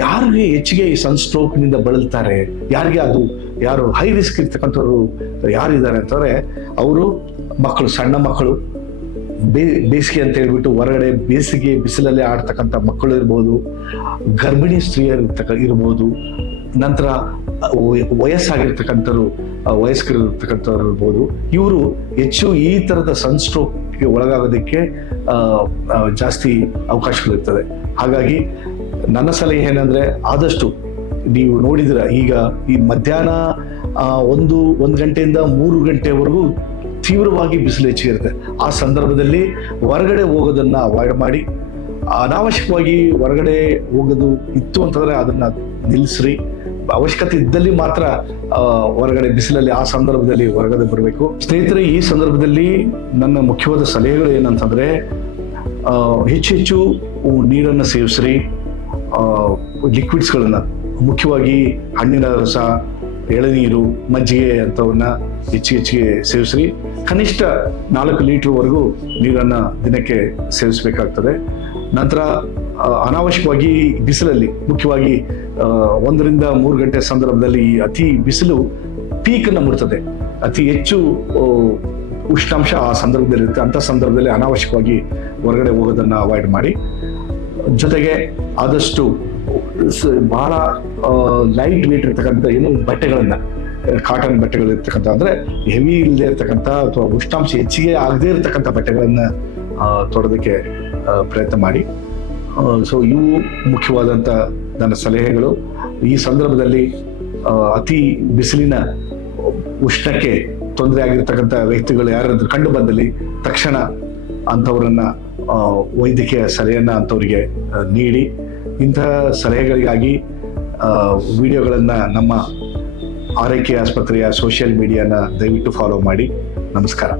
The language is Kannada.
ಯಾರಿಗೆ ಹೆಚ್ಚಿಗೆ ಈ ಸನ್ಸ್ಟ್ರೋಕ್ನಿಂದ ಬಳಲ್ತಾರೆ, ಯಾರಿಗೆ ಅದು ಯಾರು ಹೈ ರಿಸ್ಕ್ ಇರ್ತಕ್ಕಂಥವ್ರು ಯಾರಿದ್ದಾರೆ ಅಂತಂದ್ರೆ ಅವರು ಮಕ್ಕಳು, ಸಣ್ಣ ಮಕ್ಕಳು, ಬೇಸಿಗೆ ಅಂತ ಹೇಳ್ಬಿಟ್ಟು ಹೊರಗಡೆ ಬೇಸಿಗೆ ಬಿಸಿಲಲ್ಲೇ ಆಡ್ತಕ್ಕಂಥ ಮಕ್ಕಳು ಇರ್ಬೋದು, ಗರ್ಭಿಣಿ ಸ್ತ್ರೀಯರು ಇರ್ಬೋದು, ನಂತರ ವಯಸ್ಸಾಗಿರ್ತಕ್ಕಂಥವ್ರು, ವಯಸ್ಕರು ಇರ್ತಕ್ಕಂಥವ್ರು ಇರ್ಬೋದು. ಇವರು ಹೆಚ್ಚು ಈ ಥರದ ಸನ್ಸ್ಟ್ರೋಕ್ಗೆ ಒಳಗಾಗೋದಕ್ಕೆ ಜಾಸ್ತಿ ಅವಕಾಶಗಳಿರ್ತದೆ. ಹಾಗಾಗಿ ನನ್ನ ಸಲಹೆ ಏನಂದ್ರೆ, ಆದಷ್ಟು ನೀವು ನೋಡಿದ್ರ ಈಗ ಈ ಮಧ್ಯಾಹ್ನ ಒಂದು ಗಂಟೆಯಿಂದ 3 ಗಂಟೆವರೆಗೂ ತೀವ್ರವಾಗಿ ಬಿಸಿಲು ಹೆಚ್ಚಿರುತ್ತೆ. ಆ ಸಂದರ್ಭದಲ್ಲಿ ಹೊರಗಡೆ ಹೋಗೋದನ್ನ ಅವಾಯ್ಡ್ ಮಾಡಿ. ಅನಾವಶ್ಯಕವಾಗಿ ಹೊರಗಡೆ ಹೋಗೋದು ಇತ್ತು ಅಂತಂದ್ರೆ ಅದನ್ನ ನಿಲ್ಲಿಸ್ರಿ. ಅವಶ್ಯಕತೆ ಇದ್ದಲ್ಲಿ ಮಾತ್ರ ಹೊರಗಡೆ ಬಿಸಿಲಲ್ಲಿ ಆ ಸಂದರ್ಭದಲ್ಲಿ ಹೊರಗಡೆ ಬರಬೇಕು. ಸ್ನೇಹಿತರೆ, ಈ ಸಂದರ್ಭದಲ್ಲಿ ನನ್ನ ಮುಖ್ಯವಾದ ಸಲಹೆಗಳು ಏನಂತಂದ್ರೆ, ಹೆಚ್ಚು ನೀರನ್ನು ಸೇವಿಸ್ರಿ. ಲಿಕ್ವಿಡ್ಸ್ಗಳನ್ನ, ಮುಖ್ಯವಾಗಿ ಹಣ್ಣಿನ ರಸ, ಎಳನೀರು, ಮಜ್ಜಿಗೆ ಅಂತವನ್ನ ಹೆಚ್ಚಿಗೆ ಸೇವಿಸ್ರಿ. ಕನಿಷ್ಠ 4 ಲೀಟರ್ವರೆಗೂ ನೀರನ್ನು ದಿನಕ್ಕೆ ಸೇವಿಸಬೇಕಾಗ್ತದೆ. ನಂತರ ಅನಾವಶ್ಯಕವಾಗಿ ಬಿಸಿಲಲ್ಲಿ, ಮುಖ್ಯವಾಗಿ 1 ರಿಂದ 3 ಗಂಟೆ ಸಂದರ್ಭದಲ್ಲಿ ಅತಿ ಬಿಸಿಲು ಪೀಕನ್ನು ಮುಟ್ತದೆ. ಅತಿ ಹೆಚ್ಚು ಉಷ್ಣಾಂಶ ಆ ಸಂದರ್ಭದಲ್ಲಿ ಇರುತ್ತೆ. ಅಂಥ ಸಂದರ್ಭದಲ್ಲಿ ಅನಾವಶ್ಯಕವಾಗಿ ಹೊರಗಡೆ ಹೋಗೋದನ್ನ ಅವಾಯ್ಡ್ ಮಾಡಿ. ಜೊತೆಗೆ ಆದಷ್ಟು ಬಹಳ ಲೈಟ್ ವೇಟ್ ಇರ್ತಕ್ಕಂಥ ಬಟ್ಟೆಗಳನ್ನ, ಕಾಟನ್ ಬಟ್ಟೆಗಳು ಇರ್ತಕ್ಕಂಥ, ಅಂದ್ರೆ ಹೆವಿ ಇಲ್ಲದೆ ಇರ್ತಕ್ಕಂಥ ಅಥವಾ ಉಷ್ಣಾಂಶ ಹೆಚ್ಚಿಗೆ ಆಗದೆ ಇರ್ತಕ್ಕಂಥ ಬಟ್ಟೆಗಳನ್ನ ತೊಡೋದಕ್ಕೆ ಪ್ರಯತ್ನ ಮಾಡಿ. ಸೊ ಇವು ಮುಖ್ಯವಾದಂಥ ನನ್ನ ಸಲಹೆಗಳು. ಈ ಸಂದರ್ಭದಲ್ಲಿ ಅತಿ ಬಿಸಿಲಿನ ಉಷ್ಣಕ್ಕೆ ತೊಂದರೆ ಆಗಿರ್ತಕ್ಕಂಥ ವ್ಯಕ್ತಿಗಳು ಯಾರಾದ್ರೂ ಕಂಡು ಬಂದಲ್ಲಿ ತಕ್ಷಣ ಅಂಥವ್ರನ್ನ ವೈದ್ಯಕೀಯ ಸಲಹೆಯನ್ನ ಅಂಥವ್ರಿಗೆ ನೀಡಿ. ಇಂತಹ ಸಲಹೆಗಳಿಗಾಗಿ ವಿಡಿಯೋಗಳನ್ನ ನಮ್ಮ ಆರೈಕೆ ಆಸ್ಪತ್ರೆಯ ಸೋಷಿಯಲ್ ಮೀಡಿಯಾನ ದಯವಿಟ್ಟು ಫಾಲೋ ಮಾಡಿ. ನಮಸ್ಕಾರ.